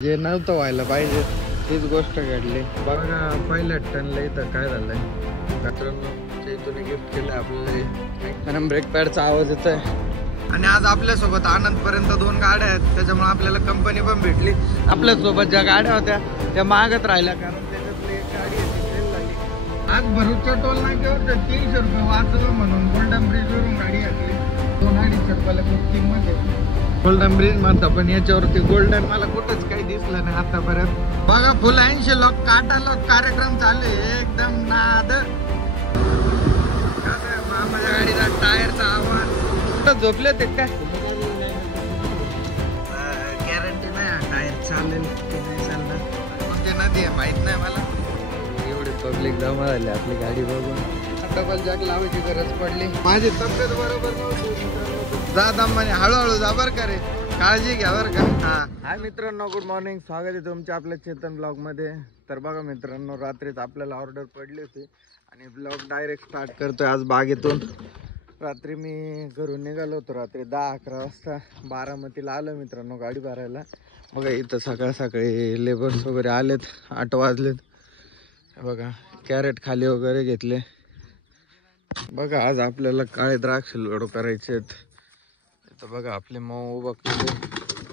जे नव्हतं व्हायला पाहिजे तीच गोष्ट घडली बघा. पहिल्या टनला इथं काय झालंय मित्रांनो, इथून गिफ्ट केलं आपल्याला ब्रेक पॅडचा आवाज येतोय. आणि आज आपल्यासोबत आनंद पर्यंत 2 गाड्या आहेत, त्याच्यामुळे आपल्याला कंपनी पण भेटली. आपल्यासोबत ज्या गाड्या होत्या त्या मागत राहिल्या, कारण त्याच्यातली एक गाडी फेल झाली. आज भरूचच्या टोल नाक्यावर 300 रुपये वाचलं म्हणून गोल्डन ब्रिज वरून गाडी घातली. 2-250 रुपयाला बुकिंग मध्ये गोल्डन ब्रिज म्हणता, पण याच्यावरती गोल्डन मला कुठंच काही दिसलं नाही आतापर्यंत. बघा फुल 80 लोक काटा लोक कार्यक्रम चालू आहे एकदम नाद. माझ्या गाडीचा टायरचा आवाज झोपले ते काय गॅरंटी नाही टायर चालेल की नाही चालणार, कोणती नदी आहे माहित नाही मला. एवढी पब्लिक जमा झाली आपली गाडी बघून. डबल जॅक लावायची गरज पडली. माझी तब्येत बरोबर नव्हती, जा दमाने हळूहळू जा बर का रे, काळजी घ्या बर का. हाय मित्रांनो, गुड मॉर्निंग, स्वागत आहे तुमच्या आपल्या चेतन ब्लॉग मध्ये. तर बघा मित्रांनो, रात्रीच आपल्याला ऑर्डर पडली होती आणि ब्लॉग डायरेक्ट स्टार्ट करतोय आज बागेतून. रात्री मी घरून निघालो होतो रात्री 10-11 वाजता. बारामतीला आलो मित्रांनो गाडी भरायला. बघा इथं सकाळ सकाळी लेबर्स वगैरे आलेत, 8 वाजलेत. बघा कॅरेट खाली वगैरे घेतले. बघा आज आपल्याला काळे द्राक्ष लोड करायचे आहेत. तर बघा आपले मऊ उभा केले,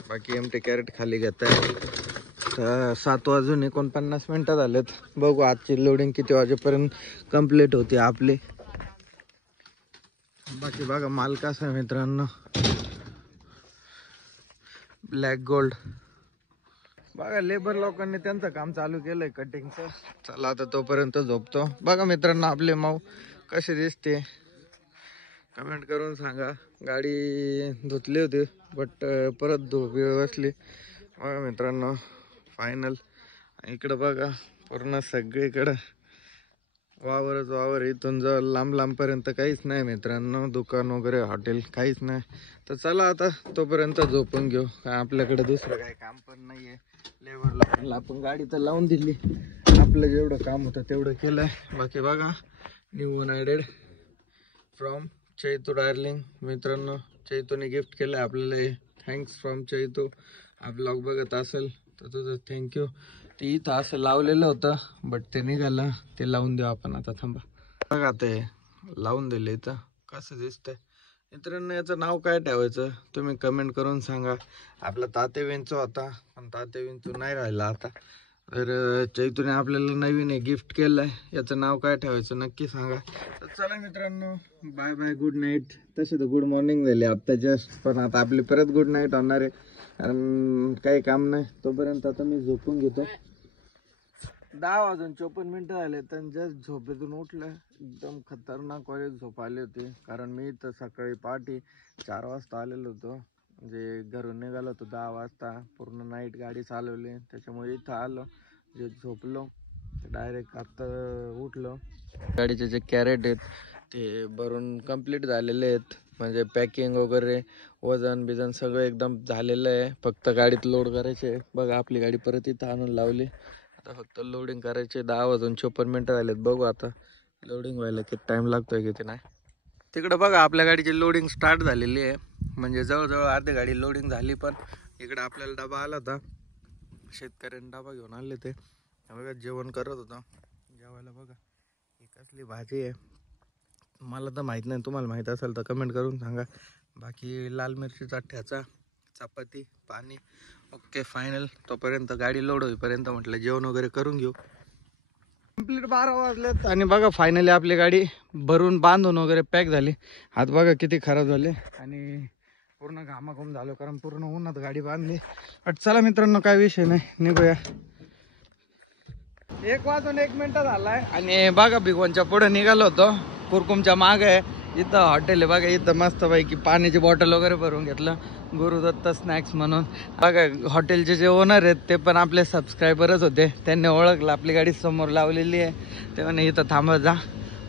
बाकी एमटे कॅरेट खाली घेत आहे. 7 वाजून 49 मिनिटं झालेत. बघू आजची लोडिंग किती वाजेपर्यंत कंप्लीट होते आपली. बाकी बघा माल कसा आहे मित्रांनो, ब्लॅक गोल्ड. बघा लेबर लोकांनी त्यांचं काम चालू केलंय कटिंगचं. चला आता तोपर्यंत झोपतो. बघा मित्रांनो आपले मऊ कसे दिसते कमेंट करून सांगा. गाडी धुतली होती बट परत वेळ बसली. बघा मित्रांनो फायनल. इकडं बघा पूर्ण सगळीकडं वावरच वावर. इथून जवळ लांब लांबपर्यंत काहीच नाही मित्रांनो, दुकान वगैरे हॉटेल काहीच नाही. तर चला आता तोपर्यंत झोपून घेऊ, काय आपल्याकडे दुसरं काही काम पण नाही आहे. लेबरला आपण गाडी तर लावून दिली, आपलं जेवढं काम होतं तेवढं केलंय. बाकी बघा new United from Chaitu darling. मित्रांनो चैतूने गिफ्ट केलं आपल्याला, थँक्स फ्रॉम चैतू. हा ब्लॉग बघत असेल तर तुझं थँक्यू. ते इथं असं लावलेलं होतं बट ते निघालं, ते लावून देऊ आपण आता. थांबा बघा ते लावून दिले. इथं कसं दिसतंय मित्रांनो, याचं नाव काय ठेवायचं तुम्ही कमेंट करून सांगा. आपला तातेविंचू होता पण तातेविंचू नाही राहिला आता. तर चैतूने आपल्याला नवीन गिफ्ट केलंय, याचं नाव काय ठेवायचं नक्की सांगा. तर चला मित्रांनो बाय बाय, गुड नाईट. तसे तर गुड मॉर्निंग झाली आता जस्ट, पण आता आपली परत गुड नाईट होणार आहे कारण काही काम नाही. तोपर्यंत आता मी झोपून घेतो. 10 वाजून 54 मिनिटं झाले तर जस्ट झोपेतून उठलं. एकदम खतरनाक वाले झोप आली होती, कारण मी तर सकाळी पहाटे 4 वाजता आलेलो होतो. म्हणजे घरून निघालो होतो 10 वाजता. पूर्ण नाईट गाडी चालवली, त्याच्यामुळे इथं आलो, जे झोपलो डायरेक्ट आत्ता उठलो. गाडीचे जे कॅरेट आहेत ते भरून कंप्लीट झालेले आहेत, म्हणजे पॅकिंग वगैरे वजन बिजन सगळं एकदम झालेलं आहे. फक्त गाडीत लोड करायचे. बघा आपली गाडी परत इथं आणून लावली, आता फक्त लोडिंग करायचे. 10 वाजून 54 मिनिटं झालेत. बघू आता लोडिंग व्हायला किती टाइम लागतोय किती नाही. तिकडं बघा आपल्या गाडीची लोडिंग स्टार्ट झालेली आहे, म्हणजे जवळजवळ अर्धी गाडी लोडिंग झाली. पण इकडं आपल्याला डबा आला होता, शेतकऱ्यांनी डबा घेऊन आले. ते बघा जेवण करत होता. जेवायला बघा ही कसली भाजी आहे मला तर माहीत नाही, तुम्हाला माहीत असेल तर कमेंट करून सांगा. बाकी लाल मिरचीचा ठ्याचा, चपाती, पाणी. Okay final. तोपर्यंत गाडी लोड होईपर्यंत म्हटलं जेवण वगैरे करून घेऊ. कंप्लीट 12 वाजलेत आणि बघा फायनली आपली गाडी भरून बांधून वगैरे पॅक झाली. हात बघा किती खराब झाले आणि पूर्ण घामाघूम झालो, कारण पूर्ण उन्हात गाडी बांधली. बट चला मित्रांनो काय विषय नाही, निघूया. 1 वाजून 1 मिनिट झालाय आणि बघा भिगवणच्या पुढे निघालो होतो. कुरकुमच्या माग आहे इथं हॉटेल आहे. बघा इथं मस्त पैकी पाण्याची बॉटल वगैरे भरून घेतलं, गुरुदत्त स्नॅक्स म्हणून. बघा हॉटेलचे जे ओनर आहेत ते पण आपले सबस्क्रायबरच होते, त्यांनी ओळखलं. आपली गाडी समोर लावलेली आहे, ते म्हणे इथं थांबत जा.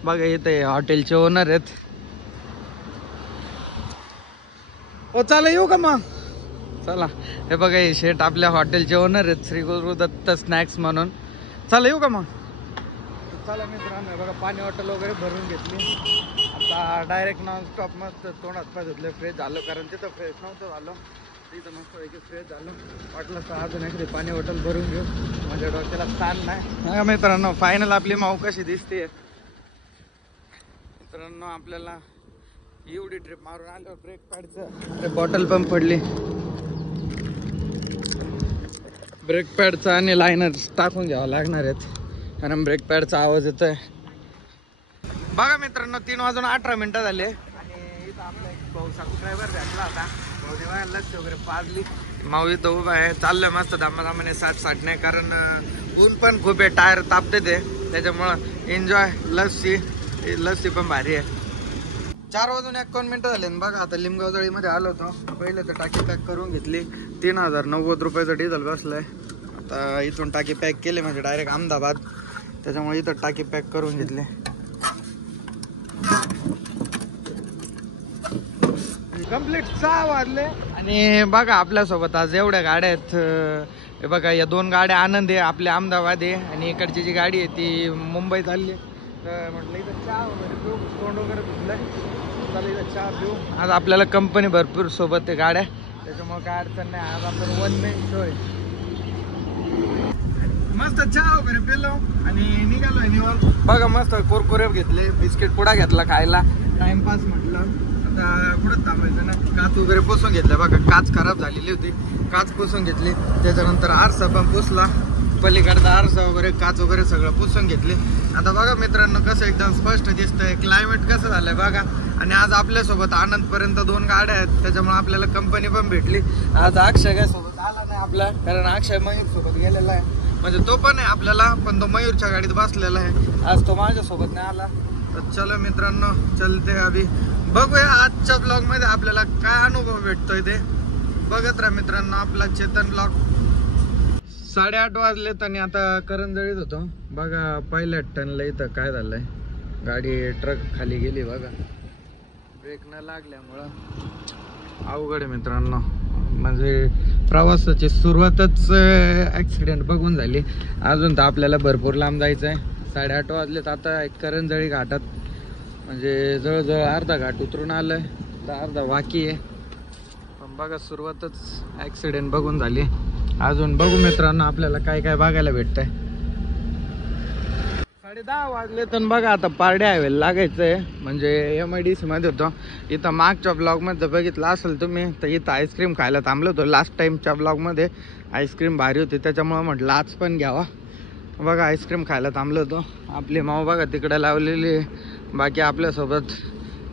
बघा इथं हॉटेलचे ओनर आहेत. हो चला येऊ का मग. चला हे बघा हे शेट आपल्या हॉटेलचे ओनर आहेत, श्री गुरुदत्त स्नॅक्स म्हणून. चला येऊ का मग. चला मित्रांनो बघा पाणी बॉटल वगैरे भरून घेतली. आता डायरेक्ट नॉनस्टॉप मस्त तोंडात पाय धुतले, फ्रेश झालो, कारण तिथं फ्रेश नव्हतं झालं. इथं मस्त पैकी फ्रेश झालो. वाटलं तर अजून एखादी पाणी बॉटल भरून घेऊ, माझ्या डोक्याला ताण नाही. मित्रांनो फायनल आपली माऊ कशी दिसते मित्रांनो. आपल्याला एवढी ट्रिप मारून आल्यावर ब्रेक पॅडचं बॉटल पण पडली. ब्रेक पॅडचा आणि लायनर टाकून घ्यावं लागणार आहेत, कारण ब्रेक पॅडचा आवाज येतोय. बघा मित्रांनो 3:18 झाले आणि इथं आपला एक भाऊ सबस्क्रायबर भेटला होता. भाऊने लक्ष वगैरे पाजली. माऊ इथं उभा आहे, चाललोय मस्त दामादामाने 60 नाही, कारण ऊन पण खूप आहे, टायर तापते ते, त्याच्यामुळं एन्जॉय. लस्सी पण भारी आहे. 4:51 झाले. बघा आता लिमगाव जळीमध्ये आलो होतो. पहिले तर टाकी पॅक करून घेतली. 3090 रुपयाचं डिझेल बसलंय. आता इथून टाकी पॅक केली म्हणजे डायरेक्ट अहमदाबाद, त्याच्यामुळे इथं टाकी पॅक करून घेतली. कंप्लीट 6 वाजले आणि बघा आपल्यासोबत आज एवढ्या गाड्या आहेत. हे बघा या 2 गाड्या आनंद आहे, आपल्या अहमदाबाद आहे, आणि इकडची जी गाडी आहे ती मुंबई चालली. तर म्हटलं इथं चहा वगैरे पिऊ, तोंड वगैरे धुतलंय, चला इथं चहा पिऊ. आज आपल्याला कंपनी भरपूर सोबत आहे गाड्या, त्याच्यामुळे काय अडचण नाही. आज आपण 1 मॅन शो आहे. मस्त चहा वगैरे पिलो आणि निघालोय निवांत. बघा मस्त कुरकुरे घेतले, बिस्किट पुडा घेतला खायला, टाइमपास म्हटलं. आता पुढे थांबायचं ना. काच वगैरे पुसून घेतलं. बघा काच खराब झालेली होती, काच पुसून घेतली. त्याच्यानंतर आरसा पण पुसला, पलीकडचा आरसा वगैरे काच वगैरे सगळं पुसून घेतले. आता बघा मित्रांनो कसं एकदम स्पष्ट दिसतंय, क्लायमेट कसं झालंय बघा. आणि आज आपल्यासोबत आनंदपर्यंत 2 गाड्या आहेत, त्याच्यामुळे आपल्याला कंपनी पण भेटली. आज अक्षय काय सोबत आला नाही आपला, कारण अक्षय मयूर सोबत गेलेला आहे, म्हणजे तो पण आहे आपल्याला, पण तो मयूरच्या गाडीत बसलेला आहे. आज तो माझ्यासोबत नाही आला. तर चलो मित्रांनो चलते अभि. बघूया आजच्या ब्लॉग मध्ये आपल्याला काय अनुभव भेटतोय ते बघत राहा मित्रांनो. आपला चेतन ब्लॉग. 8:30 वाजलेत आणि आता करंजळीत होतो. बघा पहिल्या टनला इथं काय झालंय, गाडी ट्रक खाली गेली बघा, ब्रेक न लागल्यामुळं अवघड आहे मित्रांनो. म्हणजे प्रवासाची सुरुवातच ॲक्सिडेंट बघून झाली. अजून तर आपल्याला भरपूर लांब जायचं आहे. 8:30 वाजलेत. आता एक करंजळी घाटात, म्हणजे जवळजवळ अर्धा घाट उतरून आलोय, तर अर्धा बाकी आहे. पण बघा सुरुवातच ॲक्सिडेंट बघून झाली. अजून बघू मित्रांनो आपल्याला काय काय बघायला भेटतंय. 10:30 वाजले. तर बघा आता पारडे हायवेला लागायचं आहे, म्हणजे MIDC मध्ये होतो. इथं मागच्या ब्लॉगमध्ये बघितलं असेल तुम्ही, तर इथं आईस्क्रीम खायला थांबलो होतो. लास्ट टाईमच्या ब्लॉगमध्ये आईस्क्रीम भारी होती, त्याच्यामुळं म्हटलं आज पण घ्यावा. बघा आईस्क्रीम खायला थांबलो होतो. आपली माऊ बघा तिकडे लावलेली आहे. बाकी आपल्यासोबत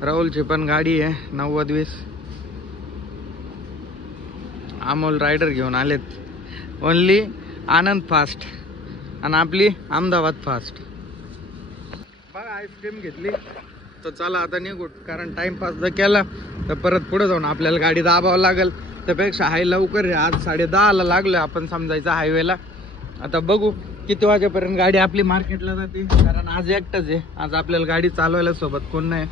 राहुलची पण गाडी आहे 90-20. अमोल रायडर घेऊन आलेत. ओनली आनंद फास्ट आणि आपली अहमदाबाद फास्ट. बघा आईस्क्रीम घेतली. तर चला आता निघू, कारण टाइमपास जर केला तर परत पुढे जाऊन आपल्याला गाडी दाबावं लागेल. त्यापेक्षा हाय लवकर आहे. आज 10:30ला लागलो आपण समजायचं हायवेला. आता बघू किती वाजेपर्यंत गाडी आपली मार्केटला जाते, कारण आज एकटाच आहे. आज आपल्याला गाडी चालवायला सोबत कोण नाही.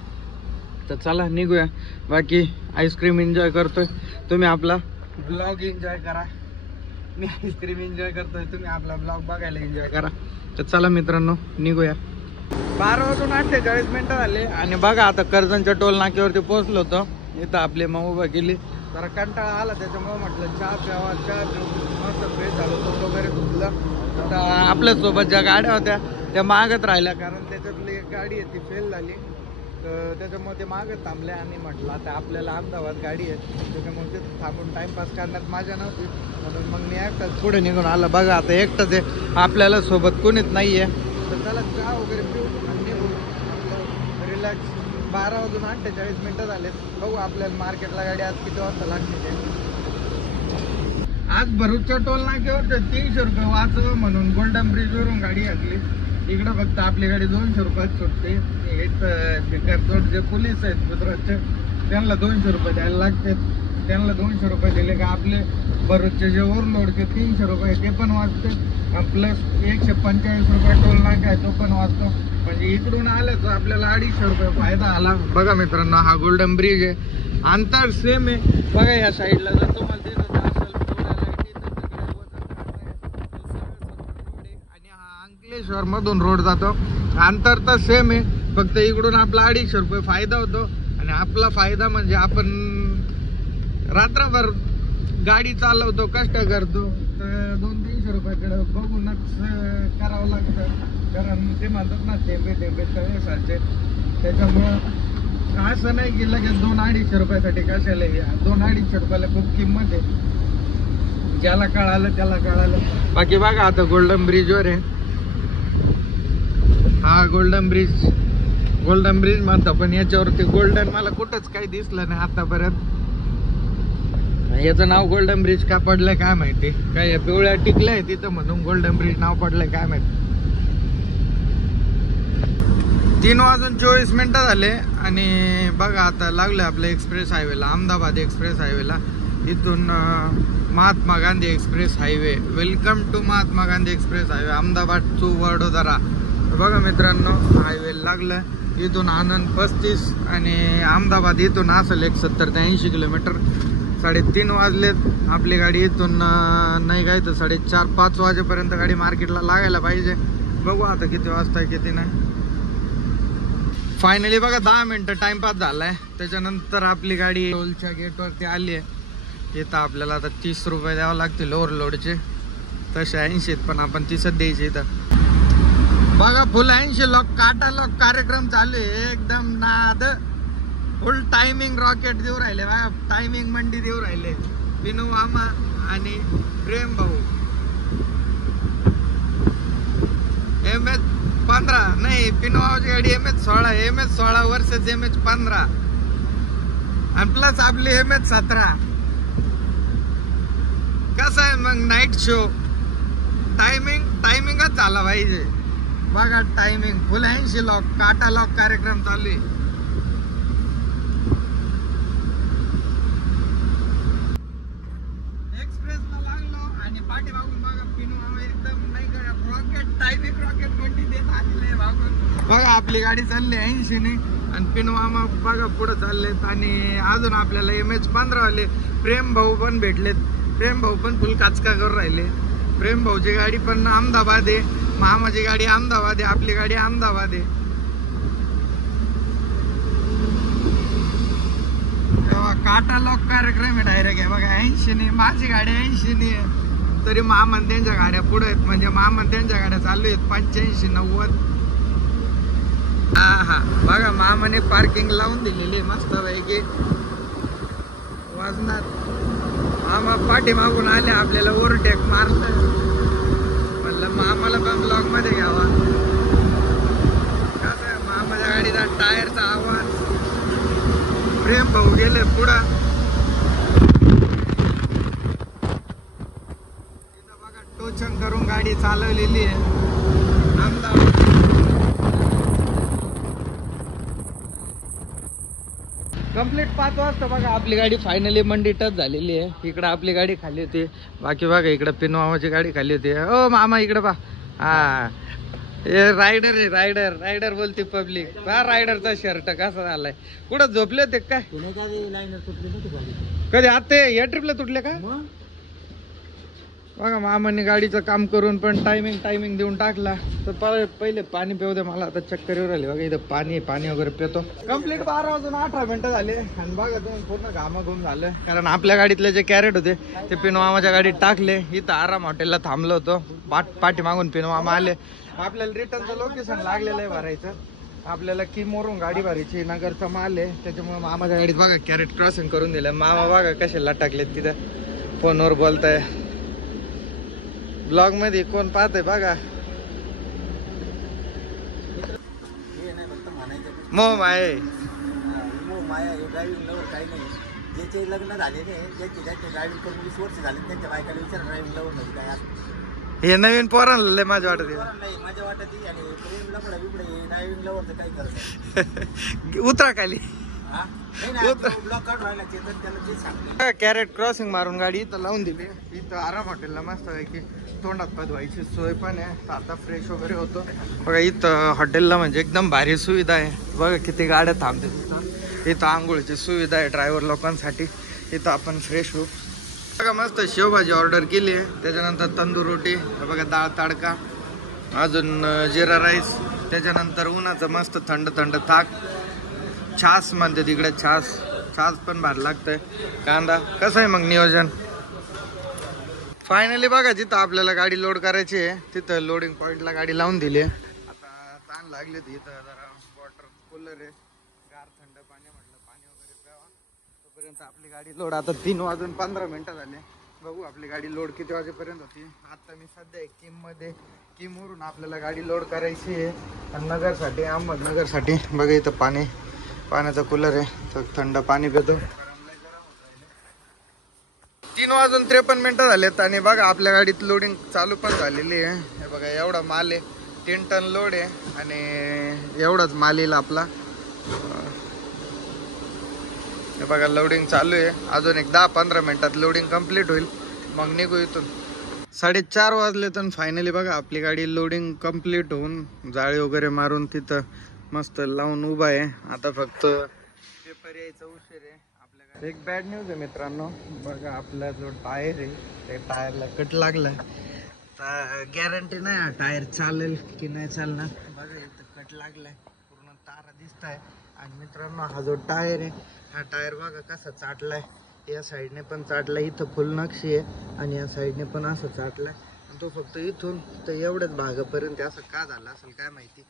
तर चला निघूया. बाकी आईस्क्रीम एन्जॉय करतोय, तुम्ही आपला ब्लॉग एन्जॉय करा. मी आईस्क्रीम एन्जॉय करतोय, तुम्ही आपला ब्लॉग बघायला एन्जॉय करा. तर चला मित्रांनो निघूया. 12:48 झाले आणि बघा आता कर्जनच्या टोल नाक्यावरती पोहोचलो होतो. इथं आपली मऊ उभा गेली, जरा कंटाळा आला, त्याच्यामुळे म्हटलं चहा प्यावा. चहा पिऊन मस्त फ्रेश झालो, तो वगैरे धुतलं. आता आपल्यासोबत ज्या गाड्या होत्या त्या मागत राहिल्या, कारण त्याच्यातली एक गाडी आहे ती फेल झाली, तर त्याच्यामुळे ते मागत थांबले. आणि म्हटलं आता आपल्याला अहमदाबाद गाडी आहे, त्याच्यामुळे ते थांबून टाइमपास करण्यात माझ्या नव्हती, म्हणून मग मी एकटाच पुढे निघून आला. बघा आता एकटाच आहे, आपल्याला सोबत कोणीच नाही आहे. तर त्याला चहा वगैरे पिऊ आणि निघू रिलॅक्स. 12:48 झालेत. बघू आपल्याला मार्केटला गाडी आज किती वाजता लागते ते. आज भरूचच्या टोल नाक्यावर 300 रुपये वाचव म्हणून गोल्डन ब्रिजवरून गाडी घातली. इकडं फक्त आपली गाडी 200 रुपयात सुटते. भिकारचोट जे पोलीस आहेत गुजरातचे, त्यांना 200 रुपये द्यायला लागतात. त्यांना 200 रुपये दिले का आपले भरूचचे जे ओव्हरलोडचे 300 रुपये ते पण वाचते, प्लस 145 रुपये टोल नाका आहे तो पण वाचतो. म्हणजे इकडून आलं तर आपल्याला 250 रुपये फायदा आला. बघा मित्रांनो हा गोल्डन ब्रिज आहे, अंतर सेम आहे. बघा या साईडला जर तुम्हाला दिसत असेल आणि हा अंकलेश्वर मधून रोड जातो. अंतर तर सेम आहे, फक्त इकडून आपला 250 रुपये फायदा होतो. आणि आपला फायदा म्हणजे आपण रात्रभर गाडी चालवतो, कष्ट करतो, तर 200-300 रुपयाकडे बघूनच करावं लागतं. कारण ते म्हणतात ना थेंबे थेंबे तळे साचे. त्याच्यामुळं असं नाही की लगेच 200-250 रुपयासाठी कशाला घ्या. 200-250 रुपयाला खूप किंमत आहे. ज्याला कळालं त्याला कळालं. बाकी बघा आता गोल्डन ब्रिजवर आहे. हा गोल्डन ब्रिज म्हणता, पण याच्यावरती गोल्डन मला कुठंच काही दिसलं नाही आतापर्यंत. याचं नाव गोल्डन ब्रिज का पडलंय काय माहिती. काय पिवळ्या टिकलंय तिथं म्हणून गोल्डन ब्रिज नाव पडलंय काय माहिती. 3:24 झाले आणि बघा आता लागलं आपलं एक्सप्रेस हायवेला, अहमदाबाद एक्सप्रेस हायवेला. इथून Mahatma Gandhi express highway. Welcome to Mahatma Gandhi express highway, Ahmedabad to Vadodara. बघा मित्रांनो, हायवे लागलं. इथून आनंद 35 आणि अहमदाबाद इथून असेल 70 ते 80 किलोमीटर. 3:30 वाजलेत. आपली गाडी इथून नाही काय तर 4:30-5 वाजेपर्यंत गाडी मार्केटला लागायला पाहिजे. बघू आता किती वाजता किती नाही. फायनली बघा 10 मिनिटं टाइमपास झालाय. त्याच्यानंतर आपली गाडी टोलच्या गेटवरती आली आहे. इथं आपल्याला आता 30 रुपये द्यावं लागतील ओव्हरलोडचे. तसे 80, पण आपण 30च द्यायचे इथं. बघा फुल 80 लॉक, काटा लॉक कार्यक्रम चालू आहे. एकदम नाद, फुल टायमिंग रॉकेट देऊ राहिले बघा. टायमिंग मंडी देऊ राहिले पिनू मामा आणि प्रेम भाऊ. MS-15 नाही, पिनू मामाची गाडी MS-16, MS-16 वर्सेस MS-15 आणि प्लस आपली MS-17. कसं आहे मग नाईट शो. टायमिंगच झाला पाहिजे. बघा टायमिंग फुल 80 लॉक, काटा लॉक कार्यक्रम चालू आहे. एक्सप्रेसला लागलो आणि पाठीमागून बघा पिनू मामा एकदम नाही का रॉकेट, टायमिंग रॉकेट कोणती देत आलेलं आहे मागून. बघा आपली गाडी चालली 80 ने आणि पिनू मामा बघा पुढे चाललेत. आणि अजून आपल्याला MS-15 वाले प्रेम भाऊ पण भेटलेत. प्रेम भाऊ पण फुल काचका करून राहिले. प्रेम भाऊची गाडी पण अहमदाबाद आहे, मामाची गाडी अहमदाबाद आहे, आपली गाडी अहमदाबाद आहे. तेव्हा काटा लॉक कार्यक्रम आहे डायरेक्ट आहे बघा. 80 ने माझी गाडी 80 ने आहे, तरी मामा त्यांच्या गाड्या पुढे आहेत. म्हणजे मामा त्यांच्या गाड्या चालू आहेत 85-90. हा बघा मामाने पार्किंग लावून दिलेली मस्त पैकी. वाजणार मामा पाठी मागून आले, आपल्याला ओव्हरटेक मारलं. म्हणलं मामाला पण ब्लॉक मध्ये घ्यावा. कसं आहे मामाच्या गाडीचा टायरचा आवाज. प्रेम भाऊ गेले पुढं. तिथं बघा टोचन करून गाडी चालवलेली आहे अहमदाबाद. कंप्लीट 5 वाजता बघा आपली गाडी फायनली मंडी टच झालेली आहे. इकडं आपली गाडी खाली होती. बाकी बघा इकडं पिनू मामाची गाडी खाली होती. ओ मामा इकडे पा. हा हे रायडर आहे, रायडर बोलते पब्लिक. बा रायडरचा शर्ट कसा झालाय. कुठं झोपले होते काय कधी? आता या ट्रिपला तुटले का? बघा मामाने गाडीचं काम करून पण टायमिंग देऊन टाकला. तर पहिले पाणी पिऊ दे मला, आता चक्कर येऊ राहिली. बघा इथं पाणी वगैरे पितो. कंप्लीट 12 वाजून 18 मिनिटं झाले आणि बघा तुम्ही पूर्ण घामाघूम झालं. कारण आपल्या गाडीतले जे कॅरेट होते ते पिनू मामाच्या गाडीत टाकले. इथं आराम हॉटेलला थांबलो होतो. पाठी मागून पिनू मामा आले. आपल्याला रिटर्नचं लोकेशन लागलेलं आहे भरायचं. आपल्याला किमोरून गाडी भरायची, नगरचा माल आहे. त्याच्यामुळे मामाच्या गाडीत बघा कॅरेट क्रॉसिंग करून दिलं. मामा बघा कसे लटकलेत तिथं फोनवर बोलताय. ब्लॉग मध्ये कोण पाहतंय बघा. मोह आहे ज्याचे लग्न झालेले ज्यांचे ड्रायव्हिंग करून 20 वर्ष झाले त्यांच्या बायकाला विचार ड्रायव्हिंग लावून म्हणजे काय असतं. हे नवीन पोरांना माझ्या वाटत नाही, माझ्या वाटत आणि प्रेम लफडा बिबडे ड्रायव्हिंग लावून काही करत उतरा खाली. ब्लॉक काढून राहिला ते तर त्याला जे सांगतो. कॅरेट क्रॉसिंग मारून गाडी इथं लावून दिली. इथं आराम हॉटेलला मस्त आहे की तोंडात पाय धुवायची सोय पण आहे. आता फ्रेश वगैरे होतो बघा. इथं हॉटेलला म्हणजे एकदम भारी सुविधा आहे. बघा किती गाड्या थांबते. इथं आंघोळीची सुविधा आहे ड्रायव्हर लोकांसाठी. इथं आपण फ्रेश होऊ. बघा मस्त शेवभाजी ऑर्डर केली आहे. त्याच्यानंतर तंदूर रोटी, बघा डाळ तडका, अजून जिरा राईस. त्याच्यानंतर उन्हाचं मस्त थंड ताक. छास म्हणते तिकडे, छास पण भारी लागतंय. कांदा कसं आहे मग नियोजन? फायनली बघा जिथं आपल्याला गाडी लोड करायची आहे तिथं लोडिंग पॉइंटला गाडी लावून दिली आहे. आता ताण लागले इथं जरा वॉटर कूलर आहे, गार थंड पाणी म्हटलं पाणी वगैरे प्यावा. तोपर्यंत आपली गाडी लोड आता 3:15 झाले. बघू आपली गाडी लोड किती वाजेपर्यंत होती. आता मी सध्या किममध्ये किमवरून आपल्याला गाडी लोड करायची आहे आणि नगरसाठी अहमदनगरसाठी. बघा इथं पाण्याचा कूलर आहे तर थंड पाणी पितो. 3:53 झालेत आणि बघा आपल्या गाडीत लोडिंग चालू पण झालेली आहे. हे बघा एवढा माल आहे, 3 टन लोड आहे आणि एवढाच माल येईल आपला. हे बघा लोडिंग चालू आहे. अजून एक 10-15 मिनिटात लोडिंग कंप्लीट होईल, मग निघू इथून. 4:30 वाजले तर फायनली बघा आपली गाडी लोडिंग कंप्लीट होऊन जाळी वगैरे मारून तिथं मस्त लावून उभा आहे. आता फक्त पेपर यायचा उशीर आहे. आपल्या एक बॅड न्यूज आहे मित्रांनो. बघा आपला जो टायर आहे त्या टायरला कट लागलाय. गॅरंटी नाही टायर चालेल की नाही चालणार. बघा इथं कट लागलाय, पूर्ण तारा दिसत आहे. आणि मित्रांनो हा जो टायर आहे हा टायर बघा कसा चाटलाय. या साईडने पण चाटलाय, इथं फुल नक्षी आहे आणि या साईडने पण असं चाटलाय. तो फक्त इथून तर एवढ्याच भागापर्यंत असं का झालं असेल काय माहिती.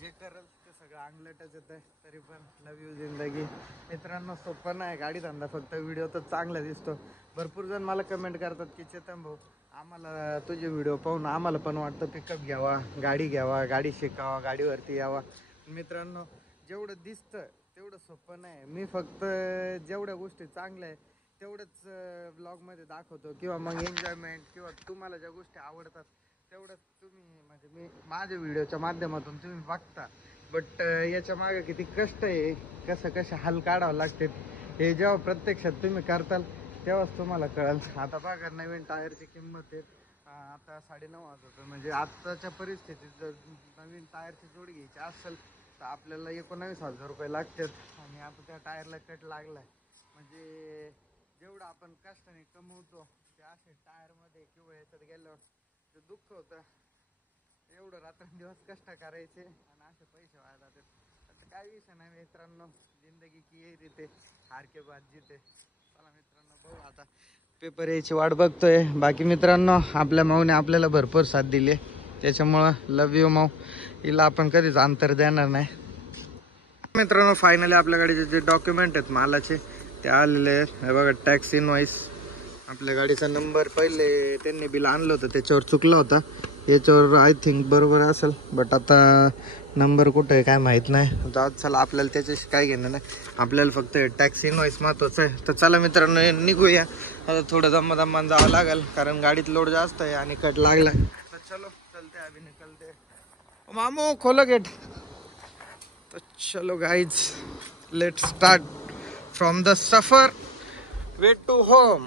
जे करल ते सगळं अंगलटच येत आहे. तरी पण लव यू जिंदगी. मित्रांनो सोपं नाही गाडी धंदा, फक्त व्हिडिओ तर चांगला दिसतो. भरपूर जण मला कमेंट करतात की चेतन भाऊ आम्हाला तुझे व्हिडिओ पाहून आम्हाला पण वाटतं पिकअप घ्यावा, गाडी घ्यावा, गाडी शिकावा, गाडीवरती यावा. मित्रांनो जेवढं दिसतं तेवढं सोपं नाही. मी फक्त जेवढ्या गोष्टी चांगल्या आहे तेवढंच ब्लॉगमध्ये दाखवतो किंवा मग एन्जॉयमेंट किंवा तुम्हाला ज्या गोष्टी आवडतात तेवढंच तुम्ही म्हणजे मी माझ्या व्हिडिओच्या माध्यमातून तुम्ही बघता. बट याच्या मागे किती कष्ट आहे, कसं हाल काढावं लागते हे जेव्हा प्रत्यक्षात तुम्ही करताल तेव्हाच तुम्हाला कळेल. आता बघा नवीन टायरची किंमत आहे आता 9.5 म्हणजे आत्ताच्या परिस्थितीत जर नवीन टायरची जोडी घ्यायची असेल तर आपल्याला 19,000 रुपये लागतात. आणि आता त्या टायरला कट लागलाय म्हणजे जेवढं आपण कष्टाने कमवतो ते असे टायरमध्ये किंवा याच्यात गेल्यावर ते दुःख होतं. एवढं रात्रंदिवस कष्ट करायचे आणि असे पैसे वाया जातात. आता काही विषय नाही मित्रांनो, जिंदगी की ये रीते हार के बाद जीते. चला मित्रांनो बघू आता पेपर यायची वाट बघतोय. बाकी मित्रांनो आपल्या माऊने आपल्याला भरपूर साथ दिली त्याच्यामुळं लव यू माऊ. हिला आपण कधीच अंतर देणार नाही. मित्रांनो फायनली आपल्या गाडीचे जे डॉक्युमेंट आहेत मालाचे ते आलेले आहेत. हे बघा टॅक्स इनवॉइस, आपल्या गाडीचा नंबर पहिले त्यांनी बिल आणलं होतं त्याच्यावर चुकला होता, याच्यावर आय थिंक बरोबर असेल. बट आता नंबर कुठं आहे काय माहीत नाही. जाऊ चला आपल्याला त्याच्याशी काय घेणं नाही, आपल्याला फक्त टॅक्स इनवॉइस महत्त्वाचं आहे. तर चला मित्रांनो निघूया. आता थोडं दम्मादम्मान जावं लागेल कारण गाडीत लोड जास्त आहे आणि कट लागला. तर चलो चलते अभी निकलते. मामू खोलो गेट. तो चलो guys let's start from the सफर way to home.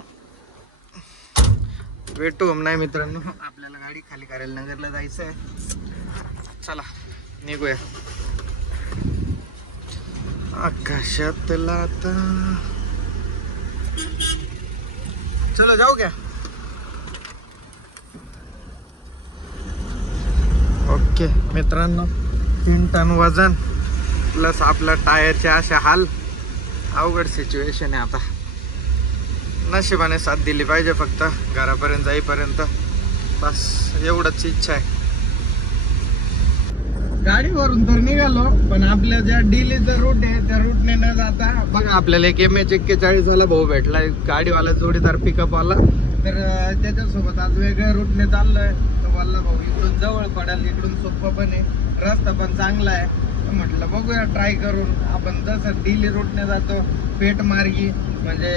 Way to home नाही मित्रांनो, आपल्याला गाडी खाली करायला नगरला जायचं आहे. चला निघूया. आकाशातला आता चलो जाऊ क्या. ओके मित्रांनो 3 टन वजन प्लस आपला टायरचे असे हाल, अवघड सिच्युएशन आहे. आता नशिबाने साथ दिली पाहिजे फक्त घरापर्यंत जाईपर्यंत, बस एवढंच इच्छा आहे. गाडीवरून तर निघालो पण आपल्या ज्या डेलीचा रूट आहे त्या रूटने न जाता बघा आपल्याला एक MH41 वाला भाऊ भेटला, गाडीवाला जोडीदार पिकअप वाला. तर त्याच्यासोबत आज वेगळ्या रूटने चाललोय. तर वाला भाऊ इकडून जवळ पडेल, इकडून सोपं पण आहे, रस्ता पण चांगला आहे. म्हटलं बघूया ट्राय करून. आपण जसं डेली रूटने जातो पेठ मार्गी, म्हणजे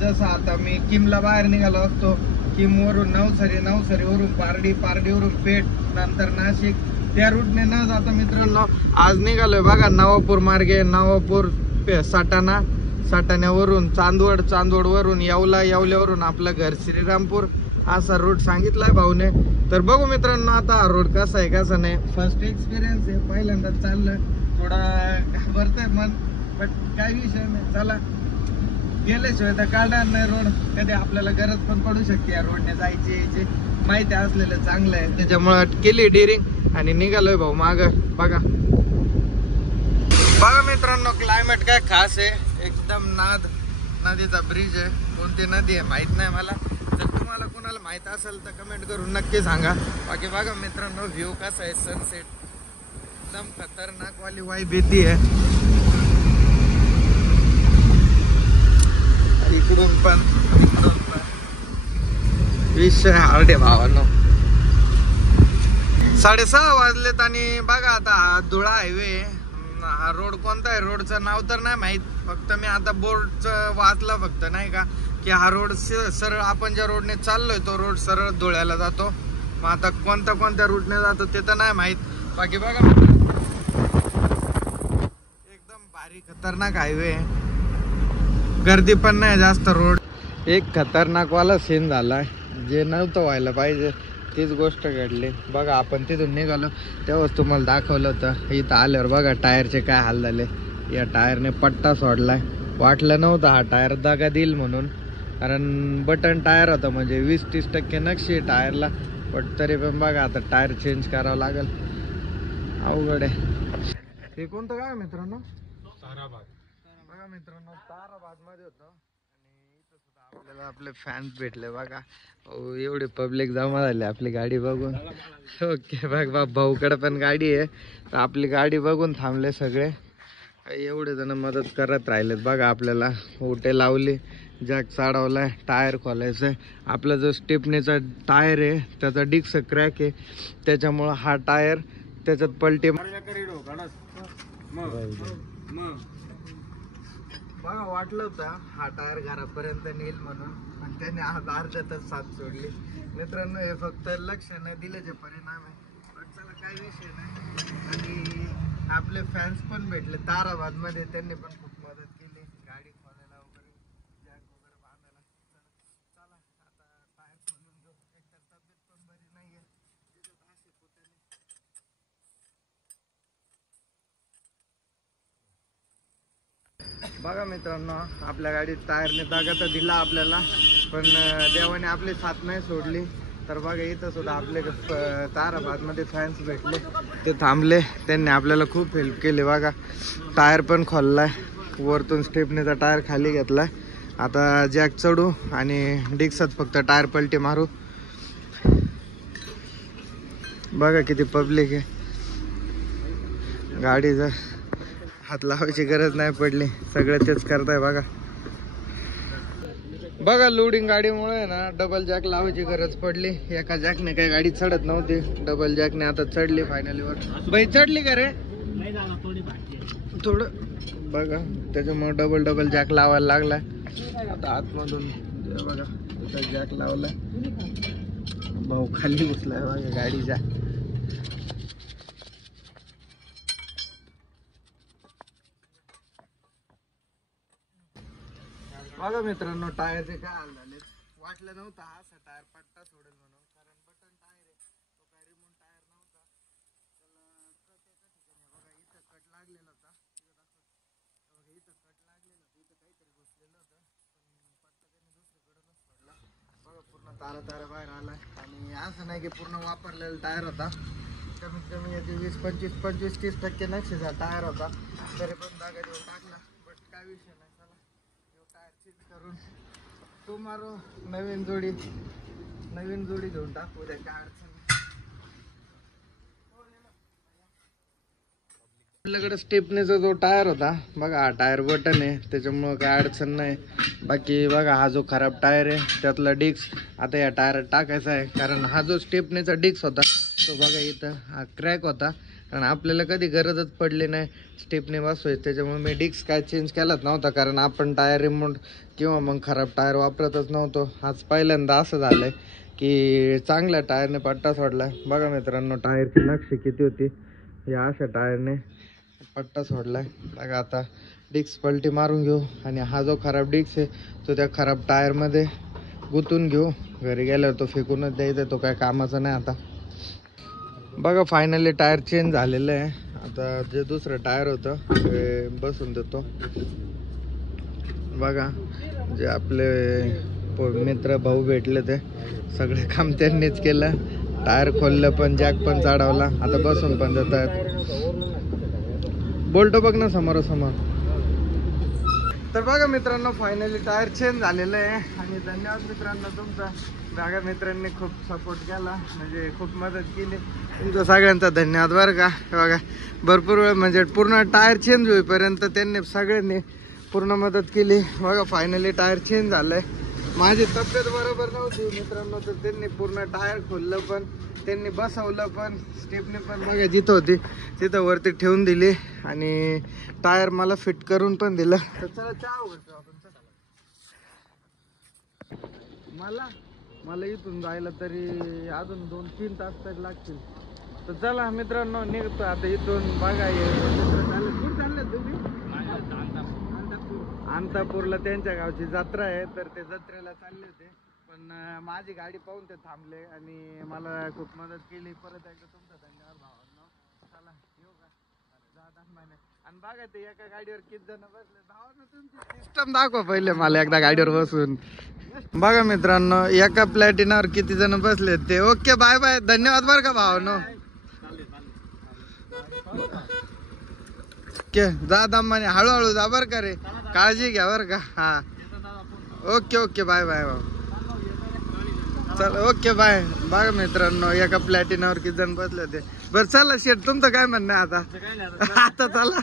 जसं आता मी किमला बाहेर निघालो असतो, किमवरून नवसरीवरून पारडीवरून पेठ नंतर नाशिक, त्या रूटने न जाता मित्रांनो आज निघालोय बघा नवापूर मार्गे. नवापूर साटाण्यावरून चांदवडवरून येवल्यावरून आपलं घर श्रीरामपूर, असा रूट सांगितलाय भाऊने. तर बघू मित्रांनो आता हा रोड कसा आहे कसा नाही. फर्स्ट एक्सपिरियन्स आहे, पहिल्यांदा चाललं, थोडं घाबरतंय मन, बट काही विषय नाही. चला गेल्याशिवाय तर काढणार नाही रोड, कधी आपल्याला गरज पण पडू शकते या रोडने जायची यायची, माहिती असलेलं चांगलं आहे. त्याच्यामुळे केली डेअरिंग आणि निघालोय भाऊ माग. बघा मित्रांनो क्लायमेट काय खास आहे, एकदम नदीचा ब्रिज आहे. कोणती नदी आहे माहित नाही मला. तर तुम्हाला कोणाला माहित असेल तर कमेंट करून नक्की सांगा. बाकी बघा मित्रांनो व्ह्यू कसा आहे सनसेट, एकदम खतरनाक वाली वाईब येते आहे. इकडून पण विषय हार्डे भावांनो. 6:30 वाजलेत आणि बघा आता हा धुळा हायवे. हा रोड कोणता आहे रोडचं नाव तर नाही माहित, फक्त मी आता बोर्डचं वाचलं फक्त नाही का की हा रोड सरळ आपण ज्या रोडने चाललोय तो रोड सरळ धुळ्याला जातो. मग आता कोणत्या रूटने जातो ते तर नाही माहित. बाकी बघा एकदम भारी खतरनाक हायवे, गर्दी पण नाही जास्त. रोड एक खतरनाक वाला सीन झालाय, जे नव्हतं व्हायला पाहिजे तीच गोष्ट घडली. बघा आपण तिथून निघालो तेव्हाच तुम्हाला दाखवलं होतं. इथं आल्यावर बघा टायरचे काय हाल झाले. या टायरने पट्टा सोडलाय. वाटलं नव्हतं हा टायर दगा देईल म्हणून, कारण बटन टायर होता म्हणजे 20-30% नक्षी टायरला. पण तरी पण बघा आता टायर चेंज करावं लागेल. अवघड आहे. हे कोणतं काय मित्रांनो? ताराबाद. बघा मित्रांनो ताराबाद मध्ये होतं आणि इथं सुद्धा आपल्याला आपले फॅन्स भेटले. बघा एवढी पब्लिक जमा झाली आपली गाडी बघून. ओके बघ भाऊकडे पण गाडी आहे तर आपली गाडी बघून थांबले सगळे. एवढे जण मदत करत राहिलेत. बघा आपल्याला ओटे लावली, जॅक चढवलाय, टायर खोलायचंय. आपला जो स्टेपनीचा टायर आहे त्याचा डिस्क क्रॅक आहे, त्याच्यामुळं हा टायर त्याच्यात पलटी. बघा वाटलं होतं हा टायर घरापर्यंत नेईल म्हणून, पण त्याने आज अर्ध्यातच साथ सोडली. मित्रांनो हे फक्त लक्ष न दिल्याचे परिणाम आहे. पण चला काही विषय नाही. आणि आपले फॅन्स पण भेटले ताराबाद मध्ये, त्यांनी पण खूप मदत केली गाडी खोलायला वगैरे, जॅक वगैरे बांधायला. चला आता टायर खोलून घेऊ. एकतर तब्येत पण बरी नाहीये. बघा मित्रांनो आपल्या गाडीत टायरने दागा तर दिला आपल्याला, पण देवाने आपली साथ नाही सोडली. तर बघा इथं सुद्धा आपले ताराबाद मध्ये फॅन्स भेटले, ते थांबले, त्यांनी आपल्याला खूप हेल्प केली. बघा टायर पण खोललाय, वरतून स्टेपनीचा टायर खाली घेतलाय. आता जॅक चढू आणि डिक्सात फक्त टायर पलटी मारू. बघा किती पब्लिक आहे. गाडीचा हात लावायची गरज नाही पडली, सगळे तेच करताय. बघा बघा लोडिंग गाडीमुळे ना डबल जॅक लावायची गरज पडली. एका जॅकने काही गाडी चढत नव्हती, डबल जॅकने आता चढली फायनली वर. बाई चढली का रे थोडं. बघा त्याच्यामुळे डबल जॅक लावायला लागलाय. आता आतमधून बघा जॅक लावलाय, भाऊ खाली बसलाय बघा गाडीच्या. बघा मित्रांनो टायरचे काय हाल झाले. वाटलं नव्हतं हा असा टायर पट्टा सोडेल म्हणून, कारण बटन टायर आहे तो, काय रिमोट टायर नव्हता. त्याला कट एका ठिकाणी बघा इथं कट लागलेला होता, इथं कट लागलेला होता, इथं काहीतरी घुसलेलं होतं, पण पट्टा त्याने दुसरीकडूनच सोडला. बघा पूर्ण तारा बाहेर आलाय. आणि असं नाही की पूर्ण वापरलेला टायर होता, कमीत कमी याचे 20-25-30% नक्षीचा टायर होता, तरी पण दागा देऊन टाकला. बट काय विषय नाही. चला टायर चेंज करून तो मारो, नवीन जोडी घेऊन टाकू उद्या, काय अडचण नाही. आपल्याकडे स्टेपनीचा जो टायर होता बघा, हा टायर बटन आहे त्याच्यामुळं काय अडचण नाही. बाकी बघा हा जो खराब टायर आहे त्यातला डिस्क आता या टायरात टाकायचा आहे, कारण हा जो स्टेपनीचा डिस्क होता तो बघा इथं हा क्रॅक होता, कारण आपल्याला कधी गरजच पडली नाही स्टेपने बसवायची. त्याच्यामुळे मी डिस्क काय चेंज केलाच नव्हता, कारण आपण टायर रिमोट किंवा मग खराब टायर वापरतच नव्हतो. आज पहिल्यांदा असं झालंय की चांगल्या टायरने पट्टा सोडलाय. बघा मित्रांनो टायरची नक्षी किती होती, या अशा टायरने पट्टा सोडलाय. बघा आता डिस्क पलटी मारून घेऊ आणि हा जो खराब डिस्क आहे तो त्या खराब टायरमध्ये गुंतून घेऊ. घरी गेल्यावर तो फेकूनच द्यायचा, तो काय कामाचा नाही आता. बघा फायनली टायर चेंज झालेलं आहे. आता जे दुसरं टायर होतं ते बसून देतो. बघा जे आपले मित्र भाऊ भेटले ते सगळे काम त्यांनीच केलं. टायर खोललं पण, जॅक पण चढवला, आता बसून पण देतात. बोल्ट बघ ना समोरासमोर. तर बघा मित्रांनो फायनली टायर चेंज झालेलं आहे आणि धन्यवाद मित्रांनो तुमचा. बघा मित्रांनी खूप सपोर्ट केला, म्हणजे खूप मदत केली. तुमचा सगळ्यांचा धन्यवाद बरं का. बघा भरपूर वेळ म्हणजे पूर्ण टायर चेंज होईपर्यंत त्यांनी सगळ्यांनी पूर्ण मदत केली. बघा फायनली टायर चेंज झालंय. माझी तब्येत बरोबर नव्हती मित्रांनो, तर त्यांनी पूर्ण टायर खोललं पण, त्यांनी बसवलं पण, स्टेपनी पण बघा जिथं होती तिथं वरती ठेवून दिली आणि टायर मला फिट करून पण दिलं. तर चला चहा वगैरे आपण. मला इथून जायला तरी अजून 2-3 तास तरी लागतील. तर चला मित्रांनो निघतो आता इथून. बघा कुठे चालले तुम्ही? अंतापूरला त्यांच्या गावची जत्रा आहे, तर ते जत्रेला चालले होते. पण माझी गाडी पाहून ते थांबले आणि मला खूप मदत केली. परत एकदा तुमचा धन्यवाद भावांनो. चला येऊ का? आणि बघा ते एका गाडीवर किती जण बसले. भावांनो तुमची सिस्टम दाखवा पहिले मला एकदा गाडीवर बसून. बघा मित्रांनो एका प्लॅटिनावर किती जण बसले ते. ओके बाय बाय, धन्यवाद बरं का भावांनो. ओके जा दम्माने, हळूहळू जा बरं का रे, काळजी घ्या बरं का. हा ओके ओके बाय बाय भाऊ. चल ओके बाय. बघा मित्रांनो एका प्लॅटिनावर किती जण बसले होते. बरं चला शेट तुमचं काय म्हणणं आहे आता? आता चला.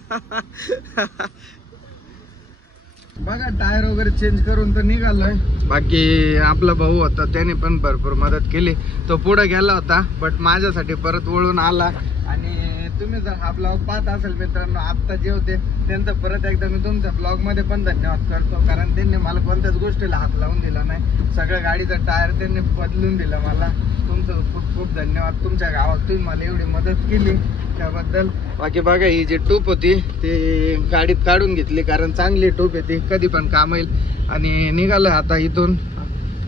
बघा टायर वगैरे चेंज करून तर निघालोय. बाकी आपला भाऊ होता त्याने पण भरपूर मदत केली. तो पुढे गेला होता बट माझ्यासाठी परत वळून आला. आणि तुम्ही जर हा ब्लॉग पाहत असेल मित्रांनो, आत्ता जे होते त्यांचं परत एकदा मी तुमच्या ब्लॉग मध्ये पण धन्यवाद करतो, कारण त्यांनी मला कोणत्याच गोष्टीला हात लावून दिला नाही. सगळ्या गाडीचं टायर त्यांनी बदलून दिलं मला. तुमचं खूप खूप धन्यवाद. तुमच्या गावात तुम्ही मला एवढी मदत केली त्याबद्दल. बाकी बघा ही जी टूप होती ती गाडीत काढून घेतली, कारण चांगली टूप आहे ती, कधी पण काम येईल. आणि निघालो आता इथून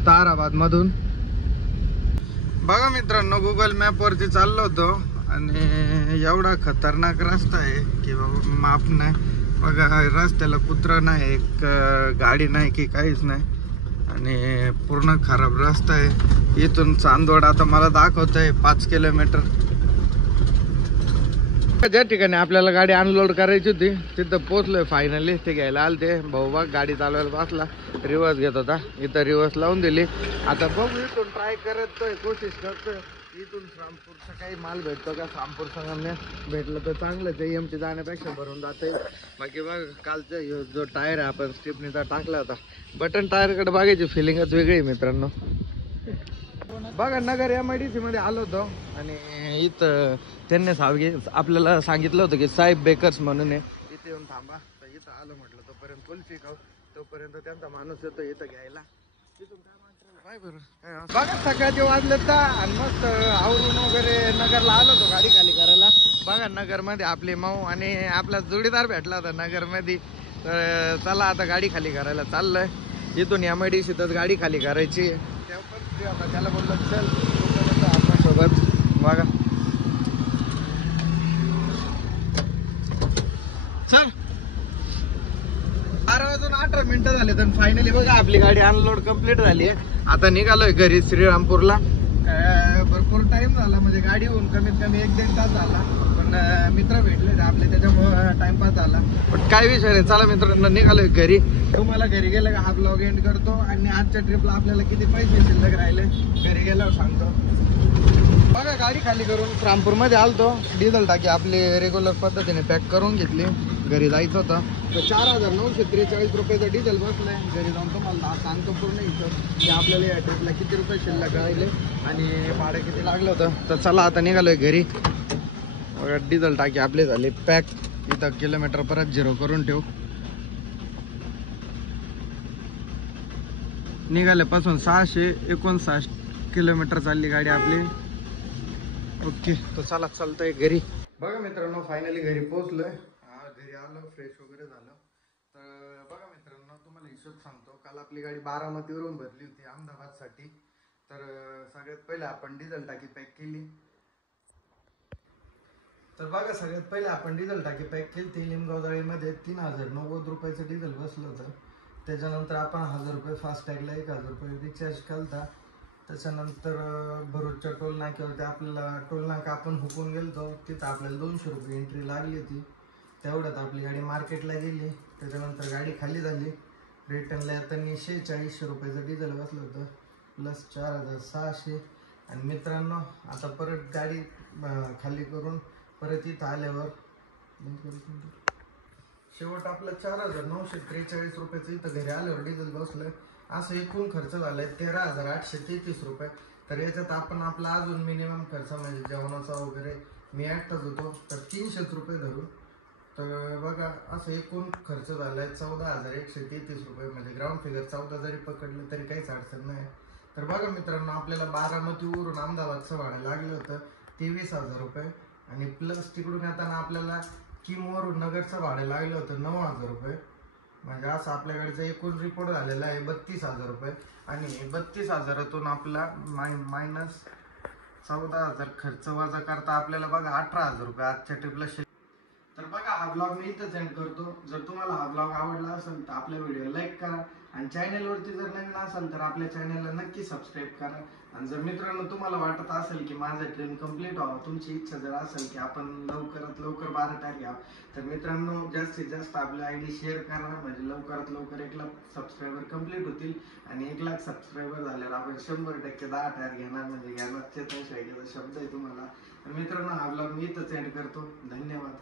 ताराबाद मधून. बघा मित्रांनो गुगल मॅप वरती चाललो होतो आणि एवढा खतरनाक रस्ता आहे की बाबा माफ नाही. बघा रस्त्याला कुत्रा नाही, एक गाडी नाही की काहीच नाही आणि पूर्ण खराब रस्ता आहे. इथून चांदवड आता मला दाखवत आहे 5 किलोमीटर. ज्या ठिकाणी आपल्याला गाडी अनलोड करायची होती तिथं पोहोचलोय फायनली. ते घ्यायला आले ते भाऊ. बघ गाडी चालवायला बसला, रिवर्स घेत होता, इथं रिवर्स लावून दिली. आता बघू इथून ट्राय करतोय, कोशिश करतोय इथून श्रामपूरचा काही माल भेटतो का. श्रामपूर संगमने भेटलं तर चांगलंच आहे, एमटी जाण्यापेक्षा भरून जाते. बाकी बघ कालचा जो टायर आहे आपण स्टिपनीचा टाकला होता, बटन टायर कडे बघायची फिलिंगच वेगळी मित्रांनो. बघा नगर MIDC मध्ये आलो होतो आणि इथं त्यांनी आपल्याला सांगितलं होतं की साहेब बेकर्स म्हणून आहे, इथे येऊन थांबा. तर इथं आलो म्हटलं तोपर्यंत कुल्फी खाऊ. तोपर्यंत त्यांचा माणूस येतो इथं घ्यायला. काय बरं बघा सकाळचे वाजले तर आणि मस्त आवरून वगैरे नगरला आलो होतो गाडी खाली करायला. बघा नगर मध्ये आपले माऊ आणि आपला जोडीदार भेटला होता नगर मध्ये. तर चला आता गाडी खाली करायला चाललंय. इथून MIDC तर गाडी खाली करायची. त्याला बोललो चल आपण सोबत. बघा चल 12:18 झाले तर फायनली बघा आपली गाडी अनलोड कम्प्लीट झाली आहे. आता निघालोय घरी श्रीरामपूरला. भरपूर टाइम झाला, म्हणजे गाडी होऊन कमीत कमी 1-1.5 तास झाला. पण मित्र भेटले आपले त्याच्यामुळे टाइमपास झाला. पण काय विषय नाही. चला मित्रांनो निघालोय घरी. तुम्हाला घरी गेलं का हा ब्लॉग एंड करतो आणि आजच्या ट्रिपला आपल्याला किती पैसे शिल्लक राहिले घरी गेल्यावर सांगतो. बघा गाडी खाली करून श्रामपूरमध्ये आलतो. डिझेल टाकी आपली रेग्युलर पद्धतीने पॅक करून घेतली. घरी जायचं होतं तर 4,943 रुपयाचं डिझेल बसलंय. घरी जाऊन तुम्हाला सांगतो पूर्ण इथं की आपल्याला या ट्रिपला किती रुपये शिल्लक राहिले आणि भाडं किती लागलं होतं. तर चला आता निघालोय घरी. बघा डिझेल टाकी आपली झाली पॅक. इथं किलोमीटर परत 0 करून ठेवू. निघाल्यापासून 659 किलोमीटर चालली गाडी आपली. ओके तो चला चालतंय घरी. बघा मित्रांनो फायनली घरी पोहोचलोय. घरी आलो, फ्रेश वगैरे झालं. तर बघा मित्रांनो तुम्हाला हिशोब सांगतो. काल आपली गाडी बारामतीवरून भरली होती अहमदाबादसाठी. तर सगळ्यात पहिले आपण डिझेल टाकी पॅक केली. तर बघा सगळ्यात पहिले आपण डिझेल टाकी पॅक केली ती लिमगावजाळीमध्ये. 3,090 रुपयाचं डिझेल बसलं होतं. त्याच्यानंतर आपण 1,000 रुपये फास्टॅगला, 1,000 रुपये रिचार्ज केला. त्याच्यानंतर भरूचच्या टोल नाक्यावरती आपल्याला टोल नाका आपण हुकून गेलो, तिथं आपल्याला 200 रुपये एंट्री लागली होती. तेवढ्यात आपली गाडी मार्केटला गेली. त्याच्यानंतर गाडी खाली झाली. रिटर्नला येताना 4600 रुपयाचं डिझेल बसलं होतं प्लस 4600. आणि मित्रांनो आता परत गाडी खाली करून परत इथं आल्यावर शेवट आपलं 4943 रुपयाचं इथं घरी आल्यावर डिझेल बसलं. असं एकूण खर्च झालाय 13833 रुपये. तर याच्यात आपण आपला अजून मिनिमम खर्च म्हणजे जेवणाचा वगैरे मी एकटाच होतो तर 300 रुपये धरू. तर बघा असं एकूण खर्च झालाय 14133 रुपये. म्हणजे ग्राउंड फिगर 14 जरी पकडलं तरी काहीच अडचण नाही. तर बघा मित्रांनो आपल्याला बारामतीवरून अहमदाबादचं भाडं लागलं होतं 23,000 रुपये. आणि प्लस तिकडून येताना आपल्याला किमवरून नगरचं भाडं लागलं होतं 9,000 रुपये. म्हणजे असं आपल्या गाडीचा एकूण रिपोर्ट झालेला आहे 32,000 रुपये. आणि 32,000तून आपला मायनस 14,000 खर्च वजा करता आपल्याला बघा 18,000 रुपये आजच्या ट्रिपला. तर बघा हा ब्लॉग मी इथंच एंड करतो. जर तुम्हाला हा ब्लॉग आवडला असेल तर आपल्या व्हिडिओ लाईक करा. आणि चॅनलवरती जर नवीन असाल तर आपल्या चॅनलला नक्की सबस्क्राईब करा. आणि जर मित्रांनो तुम्हाला वाटत असेल की माझं ट्रेन कम्प्लीट व्हावं, तुमची इच्छा जर असेल की आपण लवकरात लवकर 12 टायर घ्यावं, तर मित्रांनो जास्तीत जास्त आपल्या ID शेअर करा. म्हणजे लवकरात लवकर 1 लाख सबस्क्रायबर कम्प्लीट होतील. आणि 1 लाख सबस्क्रायबर झाल्यावर आपण 100% 10 टायर घेणार. म्हणजे घेणार चेतन शेळकेचा शब्द आहे तुम्हाला. तर मित्रांनो हा ब्लॉग मी इथंच एंड करतो. धन्यवाद.